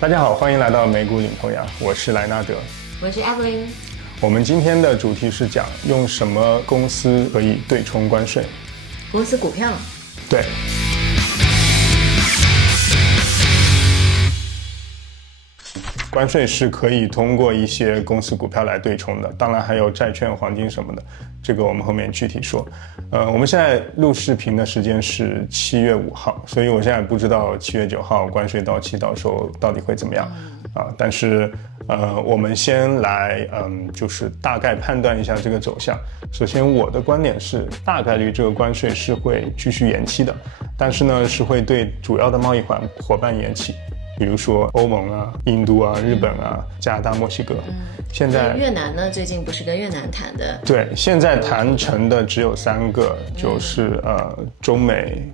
大家好，欢迎来到美股领头羊，我是莱纳德，我是 Evelyn。我们今天的主题是讲用什么公司可以对冲关税。公司股票。对。关税是可以通过一些公司股票来对冲的，当然还有债券、黄金什么的，这个我们后面具体说。我们现在录视频的时间是7月5号，所以我现在不知道7月9号关税到期到时候到底会怎么样啊。但是我们先来就是大概判断一下这个走向。首先我的观点是大概率这个关税是会继续延期的，但是呢是会对主要的贸易伙伴延期。比如说欧盟啊、印度啊、日本啊、加拿大、墨西哥。现在越南呢，最近不是跟越南谈的？对，现在谈成的只有3个，就是中美、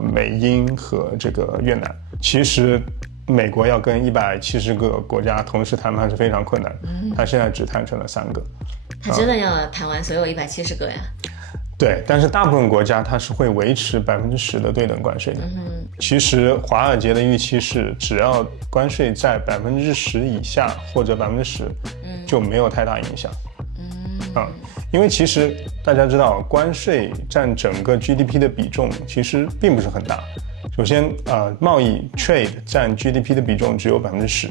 美英和这个越南。其实美国要跟170个国家同时谈判是非常困难，他现在只谈成了3个。他真的要谈完所有170个呀？对，但是大部分国家它是会维持10%的对等关税的。其实华尔街的预期是，只要关税在10%以下或者10%，就没有太大影响。因为其实大家知道，关税占整个 GDP 的比重其实并不是很大。首先，贸易 trade 占 GDP 的比重只有10%。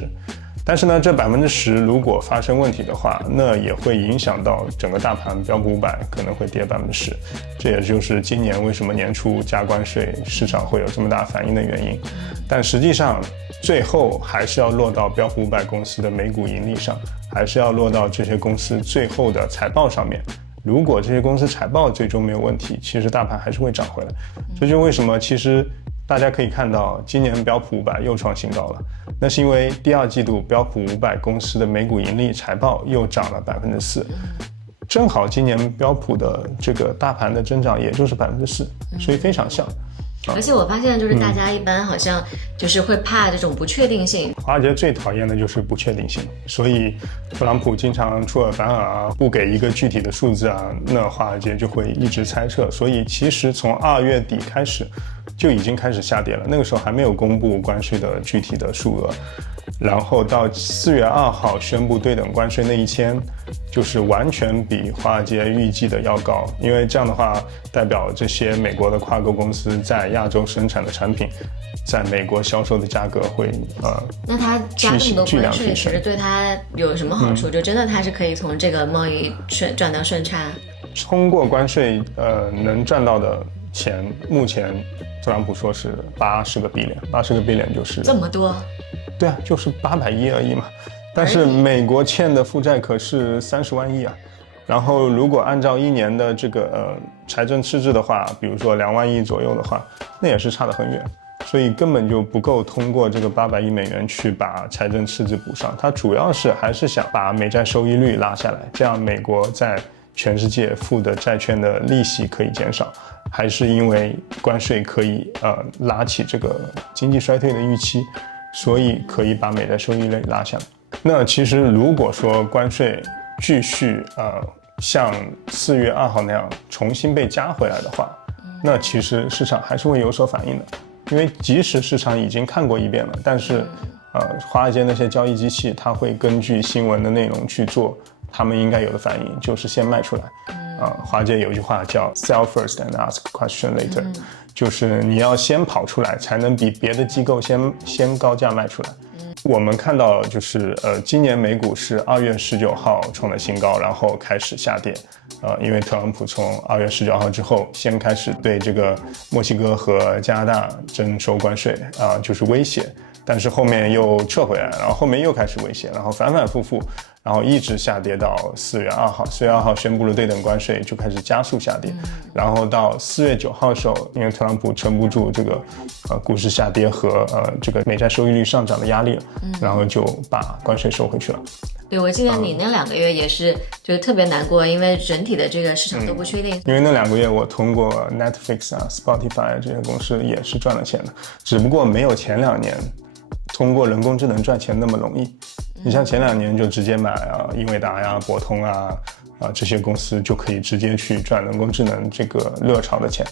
但是呢，这10%如果发生问题的话，那也会影响到整个大盘标普500可能会跌10%，这也就是今年为什么年初加关税市场会有这么大反应的原因。但实际上最后还是要落到标普500公司的每股盈利上，还是要落到这些公司最后的财报上面。如果这些公司财报最终没有问题，其实大盘还是会涨回来。这就是为什么其实大家可以看到今年标普500又创新高了，那是因为第2季度标普500公司的每股盈利财报又涨了4%，正好今年标普的这个大盘的增长也就是4%，所以非常像。而且我发现就是大家一般好像就是会怕这种不确定性。华尔街最讨厌的就是不确定性，所以特朗普经常出尔反尔啊，不给一个具体的数字啊，那华尔街就会一直猜测。所以其实从2月底开始就已经开始下跌了，那个时候还没有公布关税的具体的数额，然后到4月2号宣布对等关税那一天，就是完全比华尔街预计的要高，因为这样的话代表这些美国的跨国公司在亚洲生产的产品在美国销售的价格会那他加这么多关税其实对他有什么好处？就真的他是可以从这个贸易赚到顺差？通过关税能赚到的钱，目前特朗普说是80个 billion，80个 billion 就是这么多。对啊，就是800亿而已嘛。但是美国欠的负债可是30万亿啊。然后如果按照1年的这个财政赤字的话，比如说2万亿左右的话，那也是差得很远。所以根本就不够通过这个800亿美元去把财政赤字补上。它主要是还是想把美债收益率拉下来，这样美国在全世界付的债券的利息可以减少，还是因为关税可以拉起这个经济衰退的预期，所以可以把美债收益率拉下来。那其实如果说关税继续像4月2号那样重新被加回来的话，那其实市场还是会有所反应的。因为即使市场已经看过一遍了，但是华尔街那些交易机器它会根据新闻的内容去做他们应该有的反应，就是先卖出来。华尔街有一句话叫 sell first and ask question later，就是你要先跑出来才能比别的机构先高价卖出来。我们看到就是今年美股是2月19号创了新高，然后开始下跌。因为特朗普从2月19号之后先开始对这个墨西哥和加拿大征收关税就是威胁，但是后面又撤回来，然后后面又开始威胁，然后反反复复，然后一直下跌到4月2号。4月2号宣布了对等关税，就开始加速下跌。然后到4月9号的时候，因为特朗普撑不住这个股市下跌和这个美债收益率上涨的压力了，然后就把关税收回去了。对，我记得你那2个月也是就是特别难过，因为整体的这个市场都不确定。因为那2个月我通过 Netflix 啊、Spotify 这些公司也是赚了钱的，只不过没有前2年通过人工智能赚钱那么容易。你像前2年就直接买英伟达呀、博通啊、这些公司就可以直接去赚人工智能这个热潮的钱。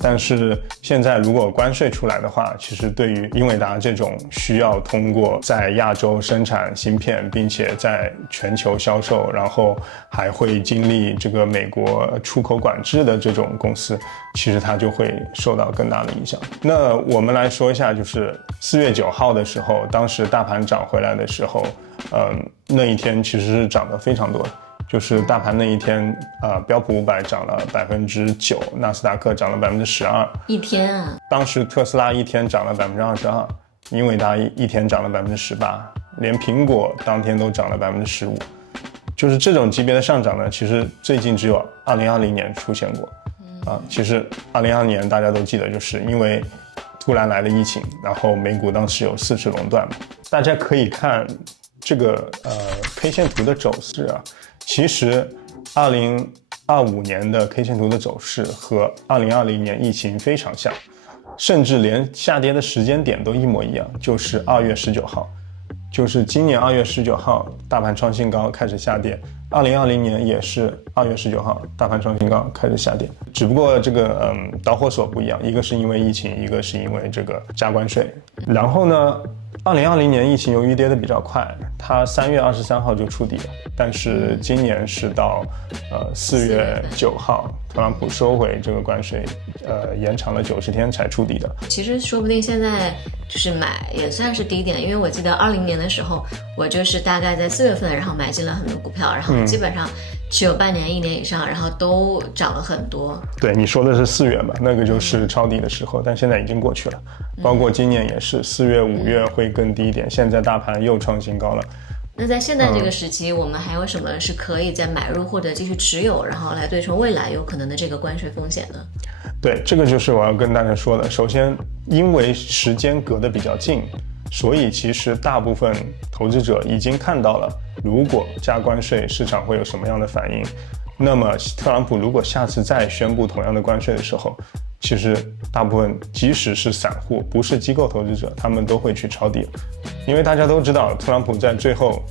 但是现在如果关税出来的话，其实对于英伟达这种需要通过在亚洲生产芯片，并且在全球销售，然后还会经历这个美国出口管制的这种公司，其实它就会受到更大的影响。那我们来说一下，就是4月9号的时候，当时大盘涨回来的时候，那一天其实是涨得非常多的。就是大盘那一天，标普500涨了9%，纳斯达克涨了12%，一天啊！当时特斯拉一天涨了22%，英伟达一天涨了18%，连苹果当天都涨了15%。就是这种级别的上涨呢，其实最近只有2020年出现过。其实2020年大家都记得，就是因为突然来了疫情，然后美股当时有4次垄断嘛。大家可以看这个K 线图的走势啊。其实2025年的 K 线图的走势和2020年疫情非常像，甚至连下跌的时间点都一模一样，就是2月19号，就是今年2月19号大盘创新高开始下跌，2020年也是2月19号大盘创新高开始下跌，只不过这个导火索不一样，一个是因为疫情，一个是因为这个加关税。然后呢2020年疫情由于跌得比较快，它3月23号就触底了，但是今年是到4月9号，特朗普收回这个关税，延长了90天才触底的。其实说不定现在就是买也算是低点，因为我记得20年的时候，我就是大概在4月份，然后买进了很多股票，然后基本上持有半年、1年以上，然后都涨了很多。对，你说的是4月吧，那个就是抄底的时候，但现在已经过去了。包括今年也是4月、5月会更低一点，现在大盘又创新高了。那在现在这个时期，我们还有什么是可以再买入或者继续持有，然后来对冲未来有可能的这个关税风险呢？对，这个就是我要跟大家说的。首先，因为时间隔得比较近，所以其实大部分投资者已经看到了，如果加关税，市场会有什么样的反应。那么特朗普如果下次再宣布同样的关税的时候，其实大部分即使是散户，不是机构投资者，他们都会去抄底，因为大家都知道特朗普在最后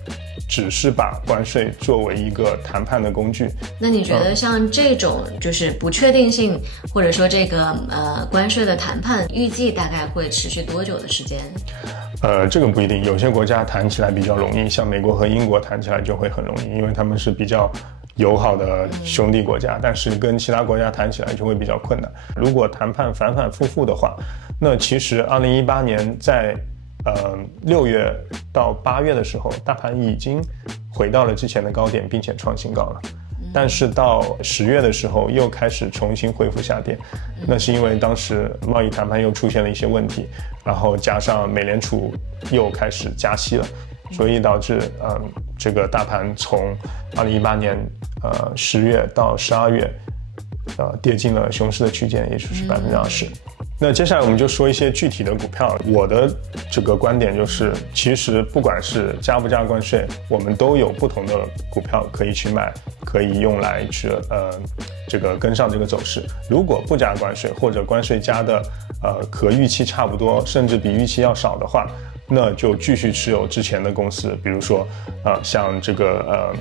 只是把关税作为一个谈判的工具。那你觉得像这种就是不确定性，或者说这个关税的谈判，预计大概会持续多久的时间？这个不一定，有些国家谈起来比较容易，像美国和英国谈起来就会很容易，因为他们是比较友好的兄弟国家，但是跟其他国家谈起来就会比较困难。如果谈判反反复复的话，那其实2018年在6月到8月的时候，大盘已经回到了之前的高点，并且创新高了。但是到10月的时候又开始重新恢复下跌，那是因为当时贸易谈判又出现了一些问题，然后加上美联储又开始加息了，所以导致这个大盘从2018年10月到12月跌进了熊市的区间，也就是20%。那接下来我们就说一些具体的股票。我的这个观点就是，其实不管是加不加关税，我们都有不同的股票可以去买，可以用来去这个跟上这个走势。如果不加关税，或者关税加的和预期差不多，甚至比预期要少的话，那就继续持有之前的公司，比如说像这个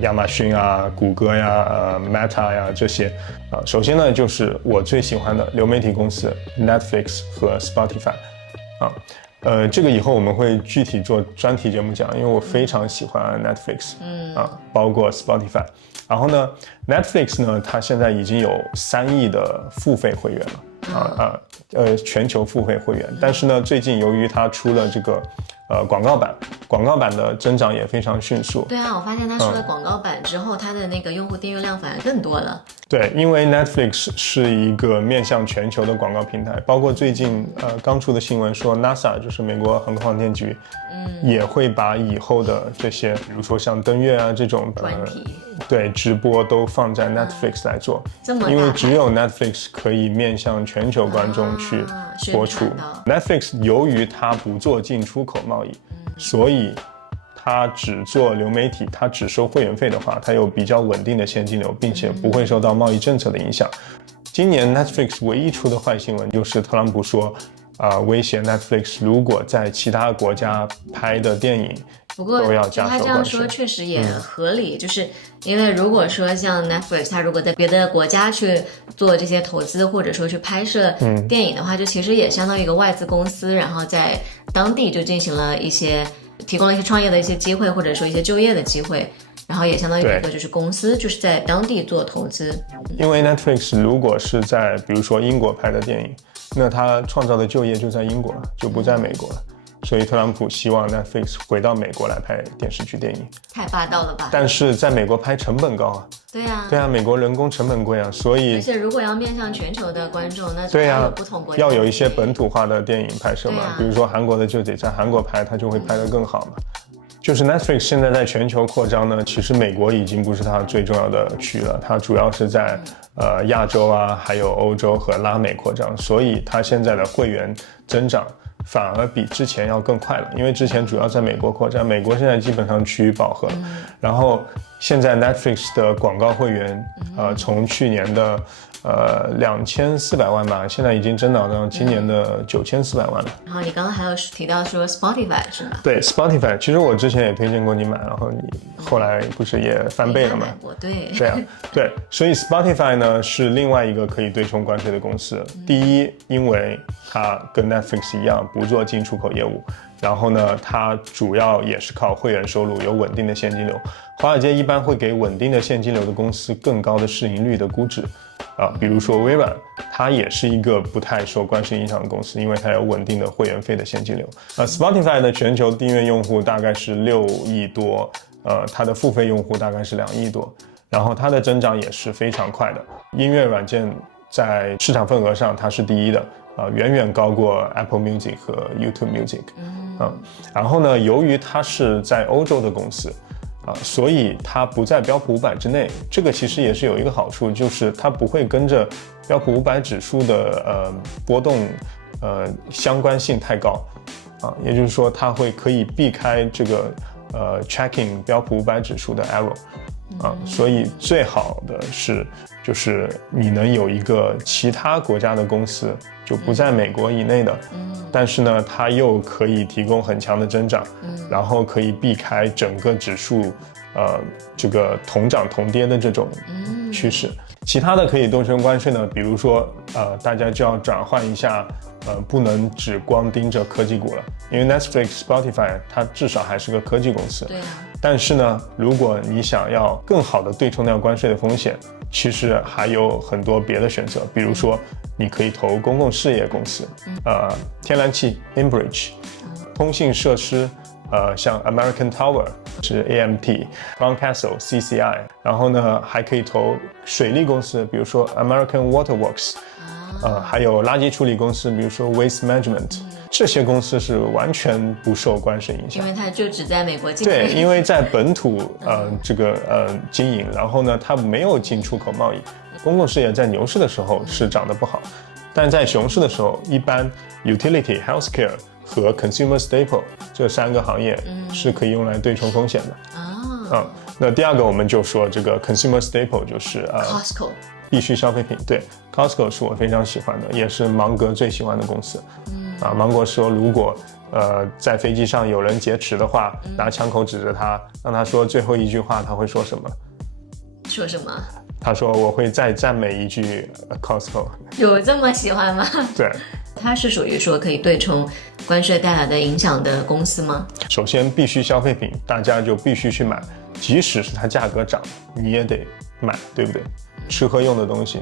亚马逊啊、谷歌呀、Meta 呀这些。首先呢，就是我最喜欢的流媒体公司 Netflix 和 Spotify。这个以后我们会具体做专题节目讲，因为我非常喜欢 Netflix，包括 Spotify。然后呢 ，Netflix 呢，它现在已经有3亿的付费会员了，全球付费会员。但是呢，最近由于它出了这个广告版的增长也非常迅速。对啊，我发现它出了广告版之后，它的那个用户订阅量反而更多了。对，因为 Netflix 是一个面向全球的广告平台，包括最近刚出的新闻说 NASA 就是美国航空航天局，也会把以后的这些，比如说像登月啊这种专题，对直播都放在 Netflix 来做，因为只有 Netflix 可以面向全球观众去播出。Netflix 由于它不做进出口贸易，所以它只做流媒体，它只收会员费的话，它有比较稳定的现金流，并且不会受到贸易政策的影响。今年 Netflix 唯一出的坏新闻就是特朗普说威胁 Netflix 如果在其他国家拍的电影不过都要就他这样加收关税说确实也合理，就是因为如果说像 Netflix，它如果在别的国家去做这些投资，或者说去拍摄电影的话，就其实也相当于一个外资公司，然后在当地就进行了一些提供了一些创业的一些机会，或者说一些就业的机会。然后也相当于一个就是公司就是在当地做投资。因为 Netflix 如果是在比如说英国拍的电影，那它创造的就业就在英国了，就不在美国了。所以特朗普希望 Netflix 回到美国来拍电视剧电影，太霸道了吧？但是在美国拍成本高啊。对啊，对啊，美国人工成本贵啊，所以而且如果要面向全球的观众，那对啊，有不同国家要有一些本土化的电影拍摄嘛，比如说韩国的就得在韩国拍，它就会拍得更好嘛。就是 Netflix 现在在全球扩张呢，其实美国已经不是它最重要的区了，它主要是在亚洲啊，还有欧洲和拉美扩张，所以它现在的会员增长反而比之前要更快了，因为之前主要在美国扩张，美国现在基本上趋于饱和，然后现在 Netflix 的广告会员，从去年的2400万吧，现在已经增长到今年的9400万了。然后你刚刚还有提到说 Spotify 是吗？对 Spotify， 其实我之前也推荐过你买，然后你后来不是也翻倍了吗？对啊，对，所以 Spotify 呢是另外一个可以对冲关税的公司。第一，因为它跟 Netflix 一样不做进出口业务，然后呢，它主要也是靠会员收入，有稳定的现金流。华尔街一般会给稳定的现金流的公司更高的市盈率的估值。比如说微软，它也是一个不太受关税影响的公司，因为它有稳定的会员费的现金流。Spotify 的全球订阅用户大概是6亿多，它的付费用户大概是2亿多，然后它的增长也是非常快的。音乐软件在市场份额上它是第一的，远远高过 Apple Music 和 YouTube Music。然后呢，由于它是在欧洲的公司。所以它不在标普500之内，这个其实也是有一个好处，就是它不会跟着标普500指数的波动相关性太高也就是说它可以避开这个tracking 标普500指数的 error所以最好的是就是你能有一个其他国家的公司，就不在美国以内的，但是呢，它又可以提供很强的增长，然后可以避开整个指数，这个同涨同跌的这种趋势。其他的可以对冲关税呢，比如说，大家就要转换一下，不能只光盯着科技股了，因为 Netflix、Spotify 它至少还是个科技公司。对啊。但是呢，如果你想要更好的对冲掉关税的风险，其实还有很多别的选择，比如说你可以投公共事业公司，天然气 Enbridge，通信设施，像 American Tower 是 AMT，Crown Castle CCI， 然后呢还可以投水利公司，比如说 American Waterworks，还有垃圾处理公司，比如说 Waste Management。这些公司是完全不受关税影响，因为它就只在美国境内。对，因为在本土经营，然后呢，它没有进出口贸易。公共事业在牛市的时候是涨得不好，但在熊市的时候，一般 utility、healthcare 和 consumer staple 这3个行业是可以用来对冲风险的。那第二个我们就说这个 consumer staple 就是Costco。必需消费品，对 Costco 是我非常喜欢的，也是芒格最喜欢的公司。芒格说，如果在飞机上有人劫持的话，拿枪口指着他，让他说最后一句话，他会说什么？说什么？他说我会再赞美一句 Costco。有这么喜欢吗？对，它是属于说可以对冲关税带来的影响的公司吗？首先，必须消费品大家就必须去买，即使是它价格涨，你也得买，对不对？吃喝用的东西，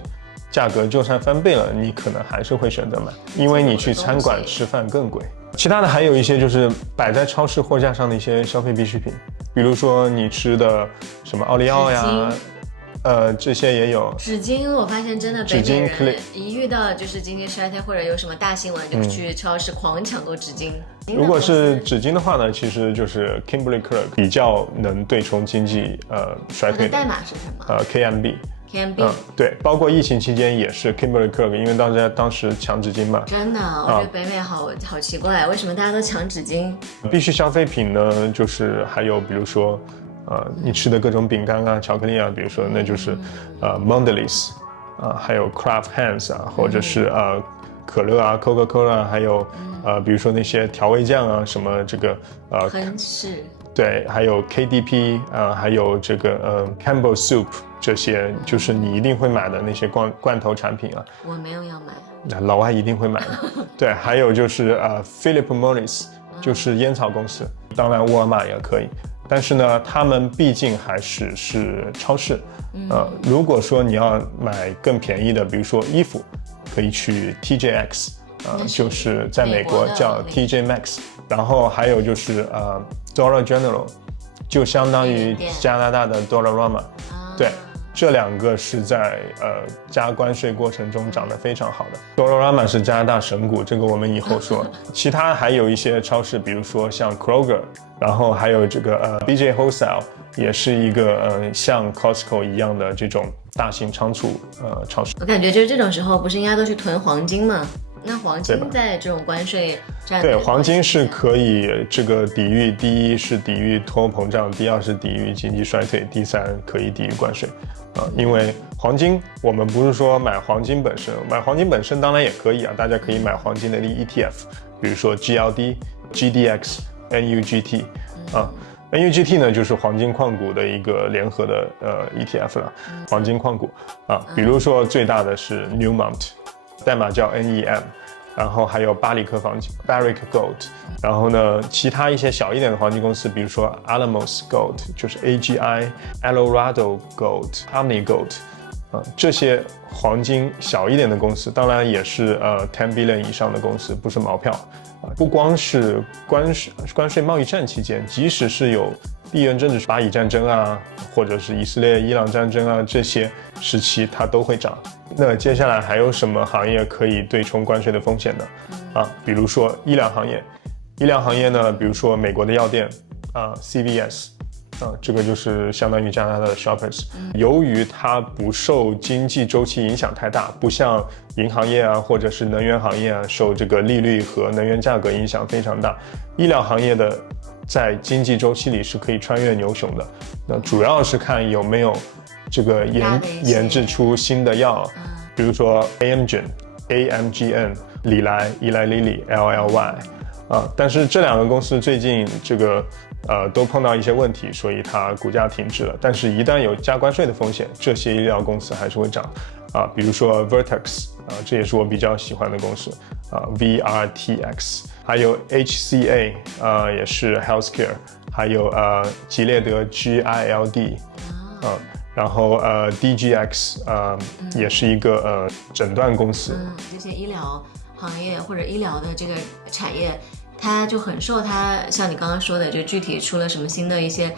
价格就算翻倍了，你可能还是会选择买，因为你去餐馆吃饭更贵。其他的还有一些就是摆在超市货架上的一些消费必需品，比如说你吃的什么奥利奥呀，这些也有。纸巾，我发现真的北美人一遇到就是经济衰退或者有什么大新闻，就去超市狂抢购纸巾。如果是纸巾的话呢，其实就是 Kimberly-Clark 比较能对冲经济衰退的。代码是什么？KMB。对，包括疫情期间也是 Kimberly-Clark， 因为大家当时抢纸巾嘛。真的，我觉得北美好奇怪，为什么大家都抢纸巾？必需消费品呢，就是还有比如说，你吃的各种饼干啊、巧克力啊，比如说那就是Mondelez，还有 Kraft Heinz 啊，或者是可乐啊、Coca-Cola， 还有比如说那些调味酱啊，什么这个亨氏。对，还有 KDP，还有这个Campbell Soup， 这些就是你一定会买的那些罐头产品啊。我没有要买，老外一定会买的。对，还有就是Philip Morris， 就是烟草公司，当然沃尔玛也可以。但是呢，他们毕竟还是超市。如果说你要买更便宜的，比如说衣服，可以去 TJX，就是在美国叫 TJ Maxx。然后还有就是Dollar General， 就相当于加拿大的 Dollarama。对，这两个是在加关税过程中涨得非常好的。Dollarama 是加拿大神股，这个我们以后说。其他还有一些超市，比如说像 Kroger， 然后还有这个BJ Wholesale， 也是一个像 Costco 一样的这种大型仓储超市。我感觉就是这种时候不是应该都去囤黄金吗？那黄金在这种关税战，对，黄金是可以这个抵御，第一是抵御通货膨胀，第二是抵御经济衰退，第三可以抵御关税。因为黄金，我们不是说买黄金本身，买黄金本身当然也可以啊，大家可以买黄金的 ETF， 比如说 GLD、GDX、NUGT NUGT 呢就是黄金矿股的一个联合的ETF 了，黄金矿股比如说最大的是 Newmont， 代码叫 NEM， 然后还有巴里克黄金 Barrick Gold， 然后呢其他一些小一点的黄金公司，比如说 Alamos Gold 就是 AGI、Eldorado Gold、Omni Gold，这些黄金小一点的公司，当然也是10 billion 以上的公司，不是毛票。不光是关税贸易战期间，即使是有地缘政治巴以战争啊，或者是以色列伊朗战争啊，这些时期它都会涨。那接下来还有什么行业可以对冲关税的风险呢？比如说医疗行业。医疗行业呢，比如说美国的药店CVS。这个就是相当于加拿大的 Shoppers，由于它不受经济周期影响太大，不像银行业啊或者是能源行业啊受这个利率和能源价格影响非常大。医疗行业的在经济周期里是可以穿越牛熊的，那主要是看有没有这个研制出新的药，比如说 AMGN、礼来、Eli Lilly、LLY，但是这两个公司最近这个都碰到一些问题，所以它股价停滞了。但是，一旦有加关税的风险，这些医疗公司还是会涨比如说 Vertex 这也是我比较喜欢的公司VRTX， 还有 HCA 也是 Healthcare， 还有吉列德 GILD 然后DGX 也是一个诊断公司。这些医疗行业或者医疗的这个产业，它就很受它像你刚刚说的，就具体出了什么新的一些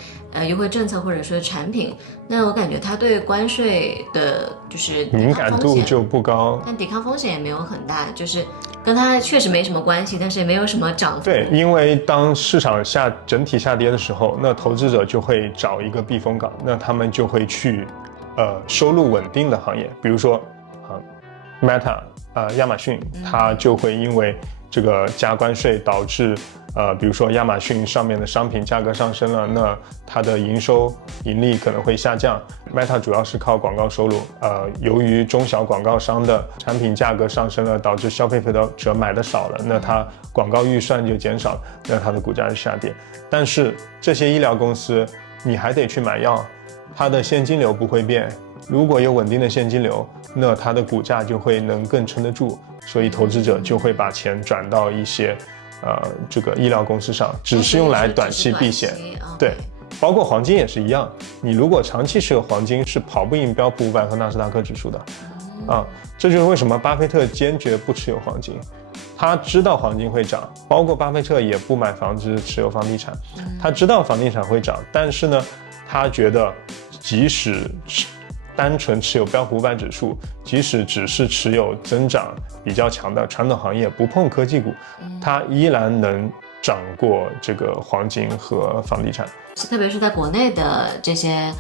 优惠政策或者说产品，那我感觉它对关税的就是敏感度就不高，但抵抗风险也没有很大，就是跟它确实没什么关系，但是也没有什么涨幅。对，因为当市场整体下跌的时候，那投资者就会找一个避风港，那他们就会去收入稳定的行业，比如说Meta 亚马逊，它就会因为这个加关税导致比如说亚马逊上面的商品价格上升了，那它的盈利可能会下降。Meta 主要是靠广告收入，由于中小广告商的产品价格上升了，导致消费者买的少了，那它广告预算就减少，那它的股价就下跌。但是这些医疗公司你还得去买药，它的现金流不会变，如果有稳定的现金流，那它的股价就会能更撑得住，所以投资者就会把钱转到一些这个医疗公司上，只是用来短期避险。对，包括黄金也是一样，你如果长期持有黄金是跑不赢标普500和纳斯达克指数的这就是为什么巴菲特坚决不持有黄金。他知道黄金会涨，包括巴菲特也不买房子持有房地产，他知道房地产会涨，但是呢他觉得即使单纯持有标普500指数，即使只是持有增长比较强的传统行业，不碰科技股，它依然能涨过这个黄金和房地产。特别是在国内的这些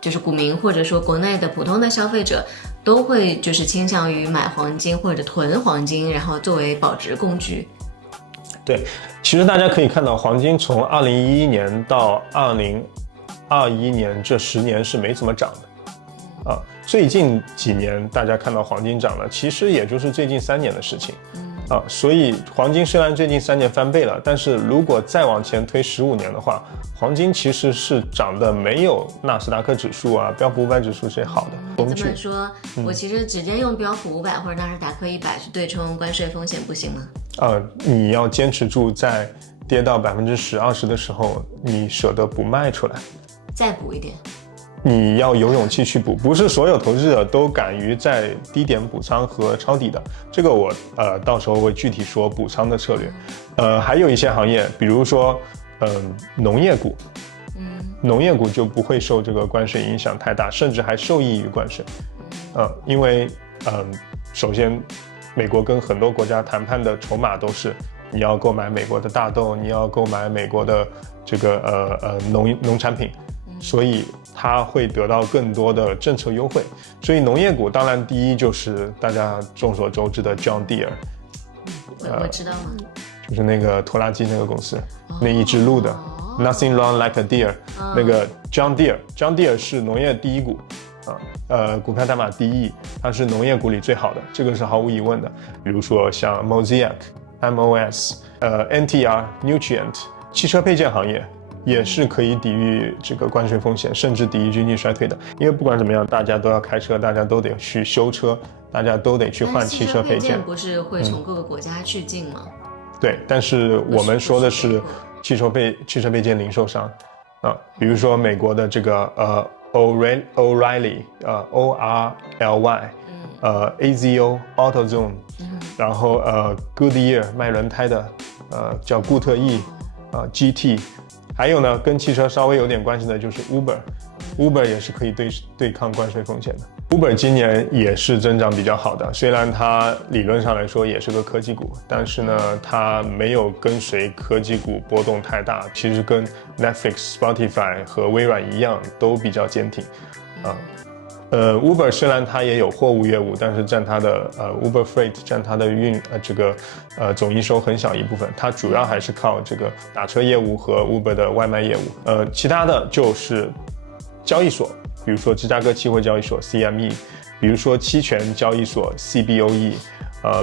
就是股民或者说国内的普通的消费者，都会就是倾向于买黄金或者囤黄金，然后作为保值工具。对，其实大家可以看到，黄金从2011年到2021年这10年是没怎么涨的最近几年大家看到黄金涨了，其实也就是最近3年的事情所以黄金虽然最近3年翻倍了，但是如果再往前推15年的话，黄金其实是涨得没有纳斯达克指数啊、标普500指数这些好的工具。这么说，我其实直接用标普500或者纳斯达克100去对冲关税风险不行吗？你要坚持住，在跌到10%、20%的时候，你舍得不卖出来，再补一点。你要有勇气去补，不是所有投资者都敢于在低点补仓和抄底的。这个我到时候会具体说补仓的策略。还有一些行业，比如说农业股，农业股就不会受这个关税影响太大，甚至还受益于关税。因为首先美国跟很多国家谈判的筹码都是你要购买美国的大豆，你要购买美国的这个农产品，所以它会得到更多的政策优惠。所以农业股当然第一就是大家众所周知的 John Deere， 我知道吗？就是那个拖拉机那个公司，那一只鹿的 Nothing Wrong Like a Deer，那个 John Deere 是农业第一股。股票代码DE，它是农业股里最好的，这个是毫无疑问的。比如说像 Mosaic、MOS、NTR、Nutrient， 汽车配件行业也是可以抵御这个关税风险，甚至抵御经济衰退的。因为不管怎么样，大家都要开车，大家都得去修车，大家都得去换汽车配件。不是会从各个国家去进吗？对，但是我们说的是汽车配件零售商比如说美国的这个O'Reilly ORLY，AZO AutoZone，然后Goodyear 卖轮胎的叫固特异GT， 还有呢跟汽车稍微有点关系的就是 Uber 也是可以对抗关税风险的。Uber 今年也是增长比较好的，虽然它理论上来说也是个科技股，但是呢它没有跟随科技股波动太大，其实跟 Netflix、Spotify 和微软一样都比较坚挺Uber 虽然它也有货物业务，但是占它的Uber Freight 占它的总营收很小一部分，它主要还是靠这个打车业务和 Uber 的外卖业务。其他的就是交易所，比如说芝加哥期货交易所 CME， 比如说期权交易所 CBOE，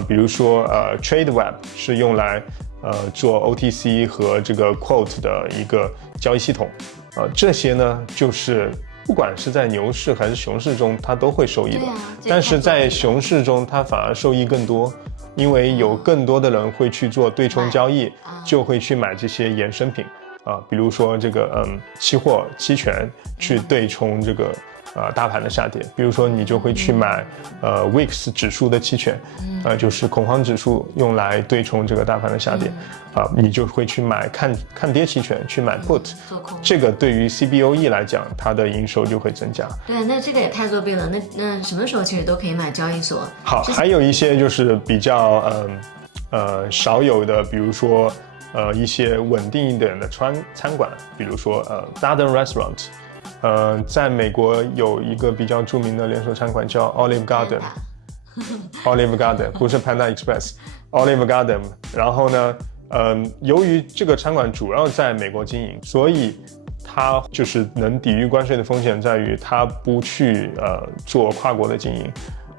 比如说TradeWeb 是用来做 OTC 和这个 Quote 的一个交易系统，这些呢就是不管是在牛市还是熊市中，它都会受益的。但是在熊市中，它反而受益更多，因为有更多的人会去做对冲交易，就会去买这些衍生品比如说这个期货、期权去对冲这个大盘的下跌，比如说你就会去买VIX 指数的期权，就是恐慌指数用来对冲这个大盘的下跌，你就会去买看跌期权，去买 put， 做空。这个对于 CBOE 来讲，它的营收就会增加。对，那这个也太作弊了。那什么时候其实都可以买交易所？好，还有一些就是比较少有的，比如说一些稳定一点的餐馆，比如说Darden Restaurant。在美国有一个比较著名的连锁餐馆叫 Olive Garden，Olive Garden 不是 Panda Express，Olive Garden。然后呢，由于这个餐馆主要在美国经营，所以它就是能抵御关税的风险在于它不去做跨国的经营。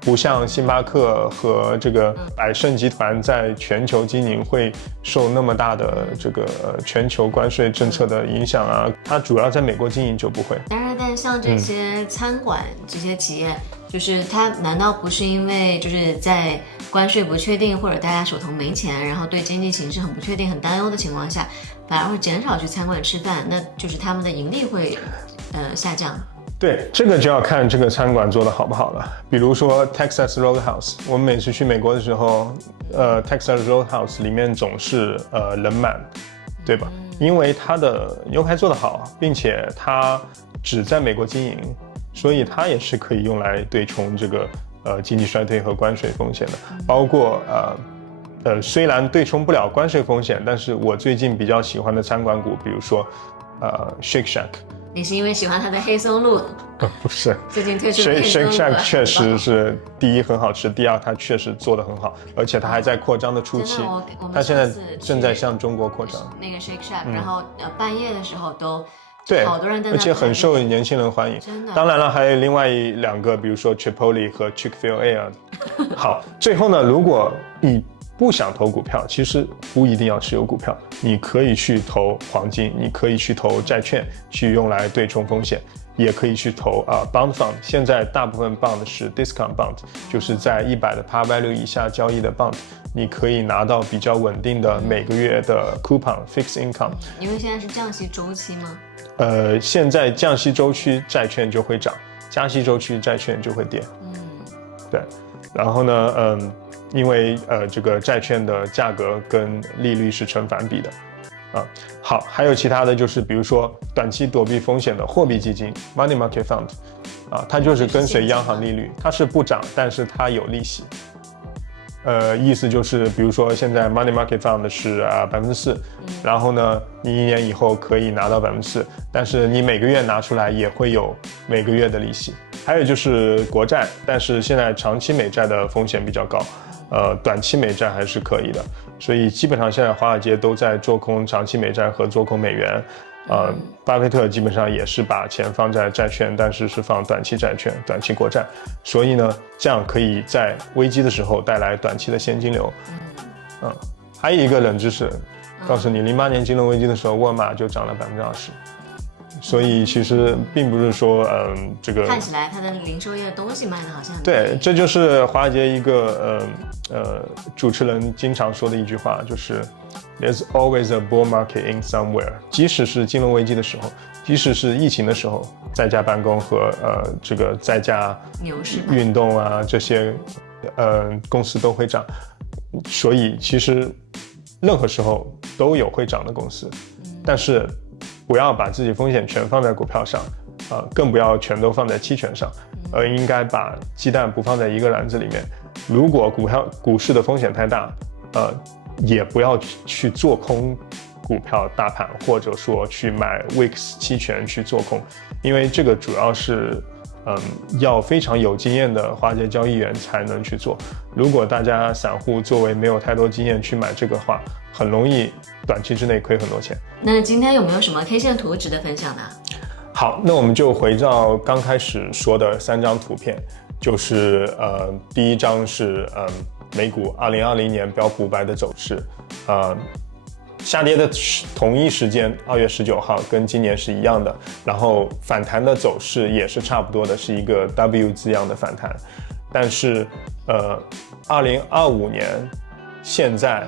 不像星巴克和这个百胜集团在全球经营会受那么大的这个全球关税政策的影响它主要在美国经营就不会。但像这些餐馆这些企业，就是它难道不是因为就是在关税不确定或者大家手头没钱，然后对经济形势很不确定、很担忧的情况下，反而会减少去餐馆吃饭，那就是他们的盈利会下降？对，这个就要看这个餐馆做得好不好了。比如说 Texas Roadhouse， 我们每次去美国的时候Texas Roadhouse 里面总是人满，对吧？因为它的牛排做得好，并且它只在美国经营，所以它也是可以用来对冲这个经济衰退和关税风险的。包括虽然对冲不了关税风险，但是我最近比较喜欢的餐馆股，比如说Shake Shack。你是因为喜欢它的黑松露？不是，最近推出的黑松露 Shake Shack 确实是第一很好吃，第二它确实做得很好，而且它还在扩张的初期。它现在正在向中国扩张。那个 Shake Shack，然后半夜的时候都对，好多人在那，而且很受年轻人欢迎。真的。当然了，还有另外两个，比如说 Chipotle 和 Chick-fil-A 好，最后呢，如果你不想投股票，其实不一定要持有股票，你可以去投黄金，你可以去投债券，去用来对冲风险，也可以去投bond fund。现在大部分 bond 是 discount bond， 就是在100的 par value 以下交易的 bond， 你可以拿到比较稳定的每个月的 coupon fixed income。因为现在是降息周期吗？现在降息周期债券就会涨，加息周期债券就会跌。对。然后呢，因为这个债券的价格跟利率是成反比的。好，还有其他的就是比如说短期躲避风险的货币基金 money market fund， 它就是跟随央行利率，它是不涨，但是它有利息。意思就是比如说现在 money market fund 是4%，然后呢你1年以后可以拿到4%，但是你每个月拿出来也会有每个月的利息。还有就是国债，但是现在长期美债的风险比较高，短期美债还是可以的，所以基本上现在华尔街都在做空长期美债和做空美元。巴菲特基本上也是把钱放在债券，但是是放短期债券、短期国债，所以呢，这样可以在危机的时候带来短期的现金流。还有一个冷知识，告诉你，08年金融危机的时候，沃尔玛就涨了20%。所以其实并不是说，这个看起来它的零售业的东西卖的好像对，这就是华尔街一个主持人经常说的一句话，就是 There's always a bull market in somewhere。即使是金融危机的时候，即使是疫情的时候，在家办公和这个在家运动啊这些公司都会涨，所以其实任何时候都有会涨的公司，但是不要把自己风险全放在股票上，更不要全都放在期权上，而应该把鸡蛋不放在一个篮子里面。如果股市的风险太大，也不要去做空股票大盘，或者说去买 VIX 期权去做空，因为这个主要是要非常有经验的华尔街交易员才能去做。如果大家散户作为没有太多经验去买这个话，很容易短期之内亏很多钱。那今天有没有什么 K 线图值得分享的？好，那我们就回到刚开始说的3张图片，就是第一张是美股2020年标普500的走势，下跌的同一时间2月19号跟今年是一样的，然后反弹的走势也是差不多的，是一个 W 字样的反弹。但是2025年现在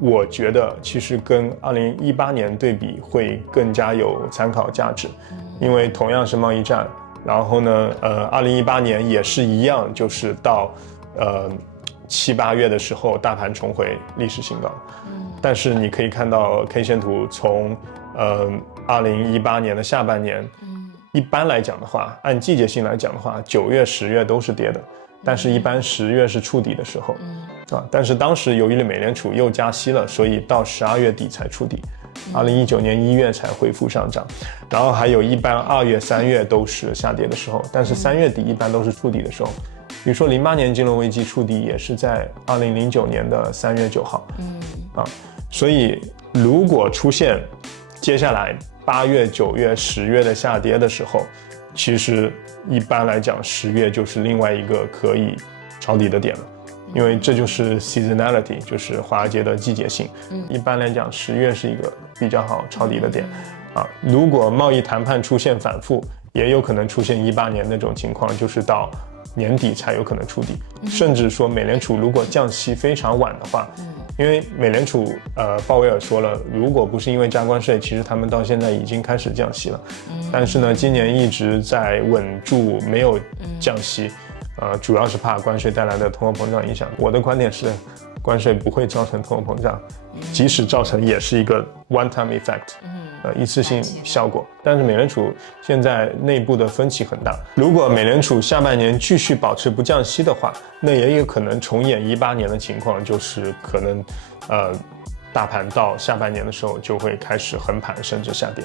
我觉得其实跟2018年对比会更加有参考价值，因为同样是贸易战，然后呢2018年也是一样，就是到7、8月的时候大盘重回历史新高。但是你可以看到 K 线图从2018年的下半年，一般来讲的话，按季节性来讲的话，9月、10月都是跌的，但是一般10月是触底的时候，但是当时由于美联储又加息了，所以到12月底才触底，2019年1月才恢复上涨，然后还有一般2月、3月都是下跌的时候，但是3月底一般都是触底的时候。比如说08年金融危机触底也是在2009年的3月9号，所以如果出现接下来8月、9月、10月的下跌的时候，其实一般来讲10月就是另外一个可以抄底的点了，因为这就是 seasonality， 就是华尔街的季节性。一般来讲10月是一个比较好抄底的点。如果贸易谈判出现反复，也有可能出现18年那种情况，就是到年底才有可能触底，甚至说美联储如果降息非常晚的话，因为美联储鲍威尔说了，如果不是因为加关税，其实他们到现在已经开始降息了，但是呢今年一直在稳住没有降息，主要是怕关税带来的通货膨胀影响。我的观点是关税不会造成通货膨胀，即使造成也是一个 one time effect，一次性效果。但是美联储现在内部的分歧很大，如果美联储下半年继续保持不降息的话，那也有可能重演18年的情况，就是可能大盘到下半年的时候就会开始横盘甚至下跌。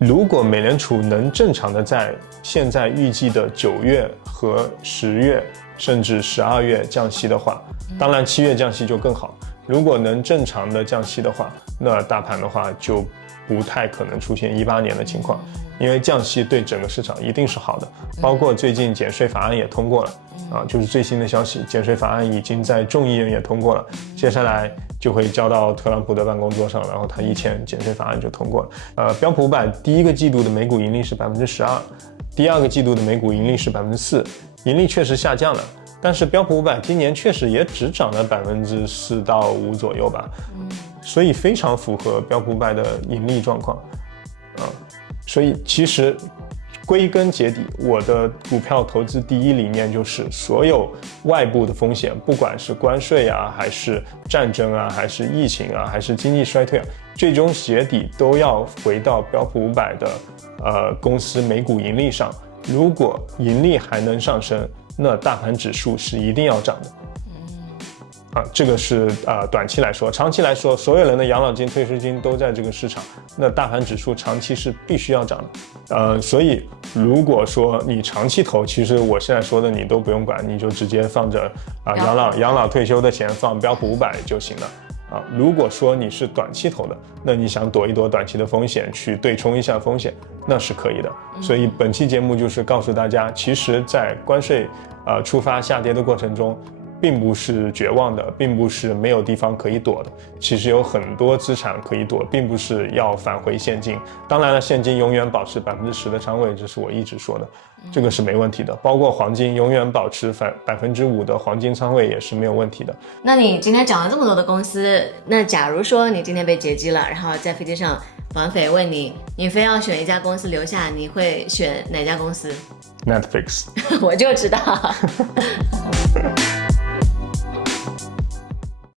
如果美联储能正常的在现在预计的9月和10月甚至12月降息的话，当然7月降息就更好。如果能正常的降息的话，那大盘的话就不太可能出现18年的情况，因为降息对整个市场一定是好的。包括最近减税法案也通过了啊，就是最新的消息，减税法案已经在众议院也通过了，接下来就会交到特朗普的办公桌上，然后他一签减税法案就通过了。标普500第一个季度的每股盈利是12%，第二个季度的每股盈利是4%，盈利确实下降了。但是标普500今年确实也只涨了4%到5%左右吧，所以非常符合标普500的盈利状况，所以其实归根结底，我的股票投资第一理念就是所有外部的风险，不管是关税啊，还是战争啊，还是疫情啊，还是经济衰退啊，最终结底都要回到标普500的公司每股盈利上。如果盈利还能上升，那大盘指数是一定要涨的。这个是短期来说，长期来说，所有人的养老金、退休金都在这个市场，那大盘指数长期是必须要涨的。所以如果说你长期投，其实我现在说的你都不用管，你就直接放着养老退休的钱放标普500就行了。如果说你是短期投的，那你想躲一躲短期的风险，去对冲一下风险，那是可以的。所以本期节目就是告诉大家，其实在关税触发下跌的过程中，并不是绝望的，并不是没有地方可以躲的，其实有很多资产可以躲，并不是要返回现金。当然了，现金永远保持10%的仓位，这是我一直说的，这个是没问题的。包括黄金，永远保持5%的黄金仓位也是没有问题的。那你今天讲了这么多的公司，那假如说你今天被劫机了，然后在飞机上绑匪问你，你非要选一家公司留下，你会选哪家公司？ Netflix 我就知道